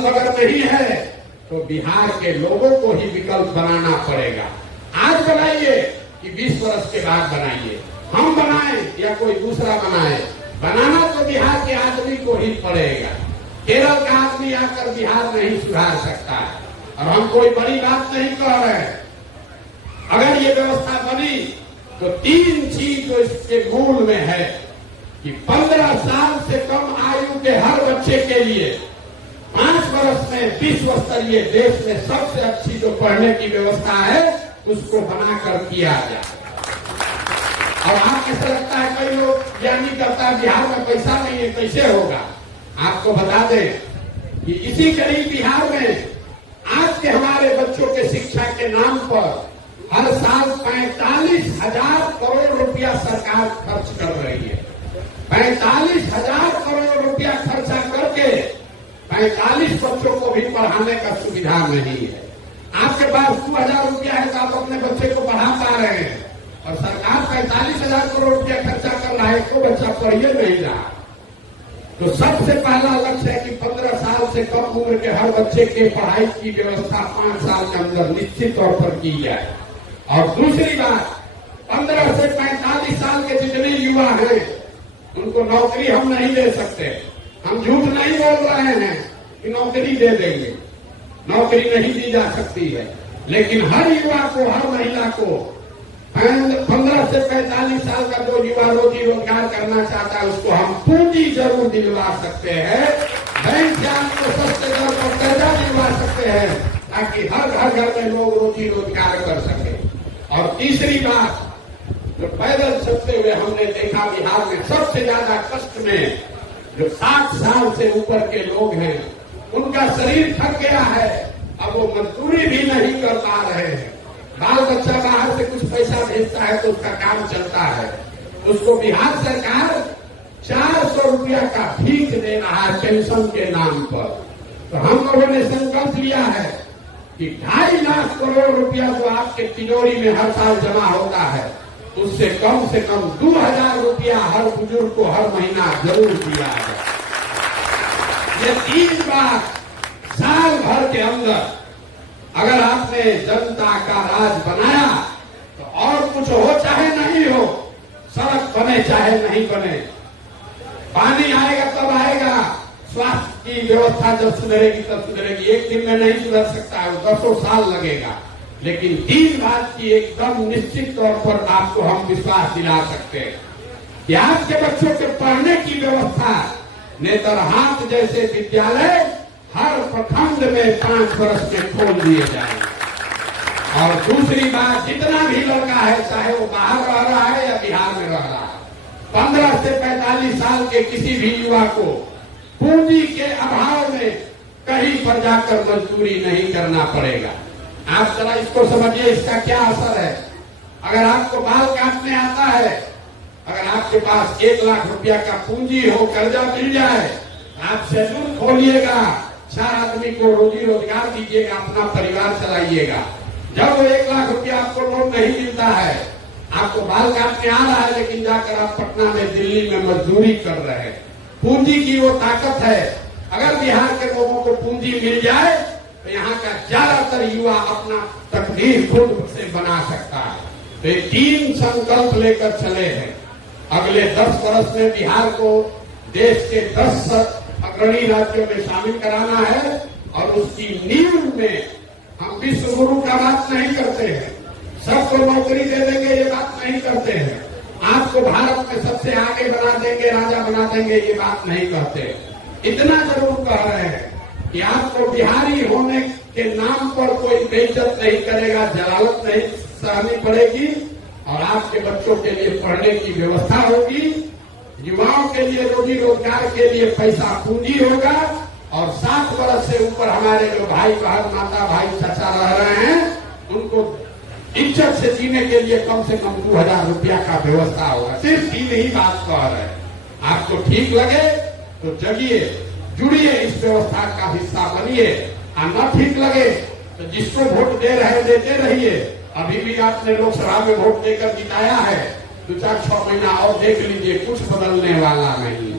विकल्प अगर नहीं है तो बिहार के लोगों को ही विकल्प बनाना पड़ेगा। आज बनाइए कि 20 वर्ष के बाद बनाइए, हम बनाएं या कोई दूसरा बनाए, बनाना तो बिहार के आदमी को ही पड़ेगा। केरल का आदमी आकर बिहार नहीं सुधार सकता है। और हम कोई बड़ी बात नहीं कह रहे हैं। अगर ये व्यवस्था बनी तो 3 चीज जो इसके मूल में है कि 15 साल से कम आयु के हर बच्चे के लिए 5 वर्ष में विश्व स्तरीय देश में सबसे अच्छी जो पढ़ने की व्यवस्था है उसको बनाकर किया जाए। और आप कैसे लगता है कई लोग ज्ञानी करता है बिहार में पैसा नहीं है, कैसे होगा? आपको बता दें कि इसी गरीब बिहार में आज के हमारे बच्चों के शिक्षा के नाम पर हर साल 45,000 करोड़ रुपया सरकार खर्च कर रही है। 45,000 करोड़ रुपया खर्चा करके 45 बच्चों को भी पढ़ाने का सुविधा नहीं है। आपके पास 2,000 रुपया है तो आप अपने बच्चे को पढ़ा पा रहे हैं और सरकार 45,000 करोड़ रुपया खर्चा कर रहा है, तो बच्चा पढ़िए नहीं रहा। तो सबसे पहला लक्ष्य है कि 15 साल से कम उम्र के हर बच्चे के पढ़ाई की व्यवस्था 5 साल के अंदर निश्चित तौर पर की जाए। और दूसरी बात, 15 से 45 साल के जितने युवा हैं उनको नौकरी हम नहीं दे सकते। हम झूठ नहीं बोल रहे हैं कि नौकरी दे देंगे, नौकरी नहीं दी जा सकती है, लेकिन हर युवा को, हर महिला को 15 से 45 साल का जो युवा रोजी रोजगार करना चाहता है उसको हम पूंजी जरूर दिलवा सकते हैं। बैंक से आपको सस्ते दर पर कर्जा दिलवा सकते हैं ताकि हर घर में लोग रोजी रोजगार कर सके। और तीसरी बात, जो पैदल चलते हुए हमने देखा बिहार में सबसे ज्यादा कष्ट में जो 60 साल से ऊपर के लोग हैं, उनका शरीर थक गया है, अब वो मजदूरी भी नहीं कर पा रहे हैं। बाल बच्चा बाहर से कुछ पैसा भेजता है तो उसका काम चलता है, उसको बिहार सरकार 400 रुपया का भीख दे रहा है पेंशन के नाम पर। तो हम लोगों ने संकल्प लिया है कि 2.5 लाख करोड़ रुपया जो आपके तिजोरी में हर साल जमा होता है उससे कम 2,000 रुपया हर बुजुर्ग को हर महीना जरूर दिया जाए। ये 3 बात साल भर के अंदर अगर आपने जनता का राज बनाया तो और कुछ हो चाहे नहीं हो, सड़क बने चाहे नहीं बने, पानी आएगा तब आएगा, स्वास्थ्य की व्यवस्था जब सुधरेगी तब सुधरेगी। एक दिन में नहीं सुधर सकता है, 10 साल लगेगा, लेकिन 3 बात की एकदम निश्चित तौर पर आपको हम विश्वास दिला सकते हैं कि आपके बच्चों के पढ़ने की व्यवस्था नेतरहाट जैसे विद्यालय हर प्रखंड में 5 वर्ष में खोल दिए जाएंगे। और दूसरी बात, जितना भी लड़का है चाहे वो बाहर रह रहा है या बिहार में रह रहा है, 15 से 45 साल के किसी भी युवा को पूंजी के अभाव में कहीं पर जाकर मजदूरी नहीं करना पड़ेगा। आप जरा इसको समझिए, इसका क्या असर है। अगर आपको बाल काटने आता है, अगर आपके पास 1 लाख रुपया का पूंजी हो, कर्जा मिल जाए, आप सैलून खोलिएगा, 4 आदमी को रोजी रोजगार दीजिएगा, अपना परिवार चलाइएगा। जब वो 1 लाख रुपया आपको लोन नहीं मिलता है, आपको बाल काटने आ रहा है, लेकिन जाकर आप पटना में, दिल्ली में मजदूरी कर रहे हैं। पूंजी की वो ताकत है। अगर बिहार के लोगों को पूंजी मिल जाए तो यहाँ का ज्यादातर युवा अपना तकदीर खुद से बना सकता है। तो ये 3 संकल्प लेकर चले हैं। अगले 10 वर्ष में बिहार को देश के 10 अग्रणी राज्यों में शामिल कराना है और उसकी नींव में हम विश्व गुरु का बात नहीं करते हैं, सबको नौकरी दे देंगे ये बात नहीं करते हैं, आपको भारत में सबसे आगे बना देंगे, राजा बना देंगे ये बात नहीं कहते। इतना जरूर कह रहे हैं कि आपको बिहारी होने के नाम पर कोई बेइज्जत नहीं करेगा, जलालत नहीं सहनी पड़ेगी और आपके बच्चों के लिए पढ़ने की व्यवस्था होगी, युवाओं के लिए रोजी रोजगार के लिए पैसा पूंजी होगा और 60 वर्ष से ऊपर हमारे जो भाई बहन, माता भाई, चाचा रह रहे हैं उनको इज्जत से जीने के लिए कम से कम 2,000 रुपया का व्यवस्था होगा। सिर्फ 3 ही बात कह रहे हैं। आपको ठीक लगे तो जगिए, जुड़िए, इस व्यवस्था का हिस्सा बनिए, और न ठीक लगे तो जिसको वोट दे रहे देते रहिए। अभी भी आपने लोकसभा में वोट देकर जिताया है, 2-4-6 महीना और देख लीजिए, कुछ बदलने वाला नहीं।